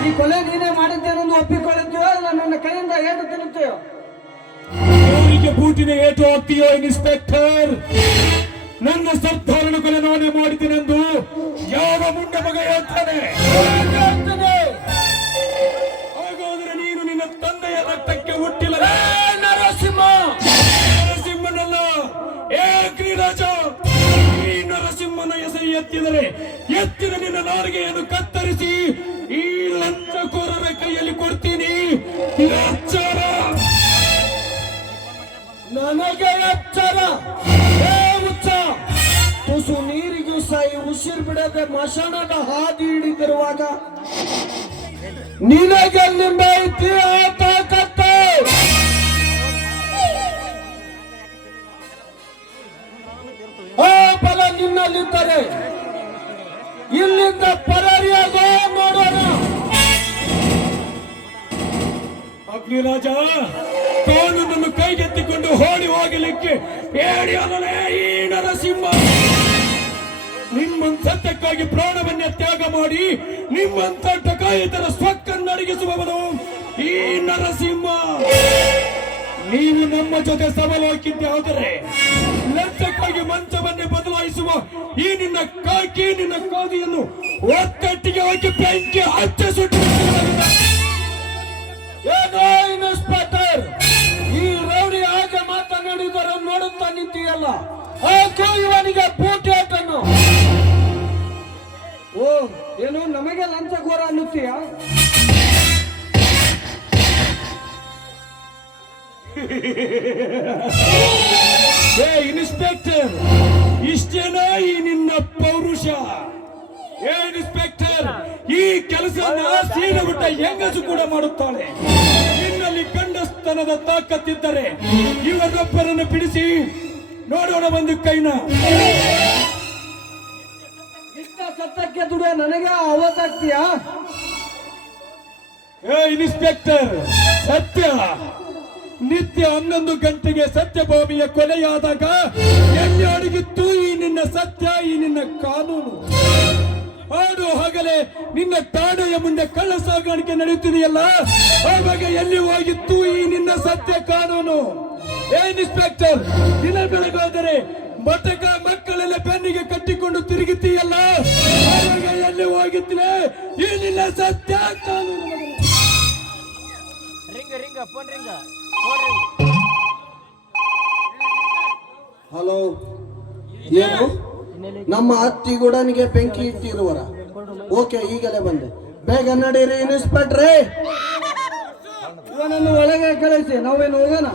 ಈ ಕೊಲೆ ನೀನೇ ಮಾಡಿದ್ದೇನೆಂದು ಒಪ್ಪಿಕೊಳ್ಳುತ್ತೀಯೋ ಇಲ್ಲ ನನ್ನ ಕೈಯಿಂದ ಏಟು ತಿನ್ನುತ್ತೀಯೋ? ಅವರಿಗೆ ಬೂಟಿನ ಏಟು ಹಾಕ್ತೀಯೋ, ಇನ್ಸ್ಪೆಕ್ಟರ್? ನನ್ನ ಸರ್ದಾರನ ಕೊಲೆ ನಾನೇ ಮಾಡಿದ್ದೇನೆಂದು ಯಾವ ಮುಂಡ ಮಗ ಹೇಳ್ತಾನೆ. ಹಾಗಾದ್ರೆ ನೀನು ನಿನ್ನ ತಂದೆಯ ರಕ್ತಕ್ಕೆ ಹುಟ್ಟಿಲ್ಲ. ನರಸಿಂಹ! ನರಸಿಂಹನಲ್ಲ. ಏ ಕ್ರೀರಾಜ ನರಸಿಂಹನ ಹೆಸರು ಎತ್ತಿದರೆ ಎತ್ತಿದ ನಿನ್ನ ನಾಲಿಗೆಯನ್ನು ಕತ್ತರಿಸಿ ಈ ಲಂಚಕೋರರ ಕೈಯಲ್ಲಿ ಕೊಡ್ತೀನಿ. ಎಚ್ಚರ. ನನಗೆ ಎಚ್ಚರ. ತುಸು ನೀರಿಗೂ ಸಾಯಿ ಉಸಿರು ಬಿಡದೆ ಮಶಾನದ ಹಾದಿ ಹಿಡಿದಿರುವಾಗ ನಿನಗೆ ನಿಂಬೆ ಐತಿ ಆತ ಕತ್ತೆ. ಆ ಬಲ ನಿನ್ನಲ್ಲಿದ್ದರೆ ಅಗ್ನಿರಾಜ ಕಾನೂನನ್ನು ಕೈಗೆತ್ತಿಕೊಂಡು ಹೋಳಿ ಹೋಗಲಿಕ್ಕೆ ಈ ನರಸಿಂಹ. ನಿಮ್ಮ ಸತ್ಯಕ್ಕಾಗಿ ಪ್ರಾಣವನ್ನೇ ತ್ಯಾಗ ಮಾಡಿ ನಿಮ್ಮಂತ ಡಕಾಯಿತರ ಸ್ವಕ್ಕನ್ನು ಅಡಗಿಸುವವನು ಈ ನರಸಿಂಹ. ನೀವು ನಮ್ಮ ಜೊತೆ ಸಬಲವಾಗಿದ್ದೆ ಆದರೆ ಲಂಚಕ್ಕಾಗಿ ಮಂಚವನ್ನೇ ಬದಲಾಯಿಸುವ ಈ ನಿನ್ನ ಕಾಕಿ ನಿನ್ನ ಕಾದಿಯನ್ನು ಒತ್ತಟ್ಟಿಗೆ ಹಾಕಿ ಬೆಂಕಿ ಹಚ್ಚ ಸುಟ್ಟು ಹಾಕು ಇವನಿಗೆ ಆಯ್ತನು ಓ ಏನು ನಮಗೆ ಲಂಚಗೋರ ಅನ್ನುತ್ತೀಯ? ಏ ಇನ್ಸ್ಪೆಕ್ಟರ್ ಇಷ್ಟೇನಾ ಈ ನಿನ್ನ ಪೌರುಷ. ಏ ಇನ್ಸ್ಪೆಕ್ಟರ್ ಈ ಕೆಲಸ ಸೀರೆ ಬಿಟ್ಟ ಹೆಂಗಸು ಕೂಡ ಮಾಡುತ್ತಾಳೆ. ನಿನ್ನಲ್ಲಿ ಗಂಡಸ್ತನದ ತಾಕತ್ತಿದ್ದರೆ ಇವರೊಬ್ಬರನ್ನು ಬಿಡಿಸಿ ನೋಡೋಣ ಒಂದು ಕೈನ. ಇಷ್ಟ ಸತ್ತಕ್ಕೆ ದುಡಿಯ ನನಗೆ ಅವತ್ತಾಗ್ತೀಯಾ ಏ ಇನ್ಸ್ಪೆಕ್ಟರ್ ಸತ್ಯ. ನಿತ್ಯ ಹನ್ನೊಂದು ಗಂಟೆಗೆ ಸತ್ಯಭಾಮಿಯ ಕೊಲೆಯಾದಾಗ ಎಣ್ಣೆ ಅಡಗಿತ್ತು ಈ ನಿನ್ನ ಸತ್ಯ ಈ ನಿನ್ನ ಕಾನೂನು. ಹಾಡು ಹಗಲೇ ನಿನ್ನ ತಾಣೆಯ ಮುಂದೆ ಕಳ್ಳ ಸಾಗಾಣಿಕೆ ನಡೆಯುತ್ತಿದೆಯಲ್ಲ? ಆವಾಗ ಎಲ್ಲಿ ಹೋಗಿತ್ತು ಈ ನಿನ್ನ ಸತ್ಯ ಕಾನೂನು? ಏ ಇನ್ಸ್ಪೆಕ್ಟರ್ ದಿನ ಬೆಳಗಾದರೆ ಮತಕ ಮಕ್ಕಳೆಲ್ಲ ಬೆನ್ನಿಗೆ ಕಟ್ಟಿಕೊಂಡು ತಿರುಗುತ್ತೀಯಲ್ಲ ಆವಾಗ ಎಲ್ಲಿ ಹೋಗಿದ್ರೆ? ಈ ನಿನ್ನ ಸತ್ಯ. Ring ring phone ring hello ಏನು? ನಮ್ಮ ಅತ್ತಿಗುಡನಿಗೆ ಬೆಂಕಿ ಇಟ್ಟಿರುವರ ಓಕೆ ಈಗಲೇ ಬಂದೆ. ಬೇಗ ನಡೀರಿ ಇನ್ಸ್ಪೆಕ್ಟ್ರೇ ಇವನನ್ನು ಒಳಗೆ ಕಳಿಸಿ ನಾವೇನು ಹೋಗೋಣ?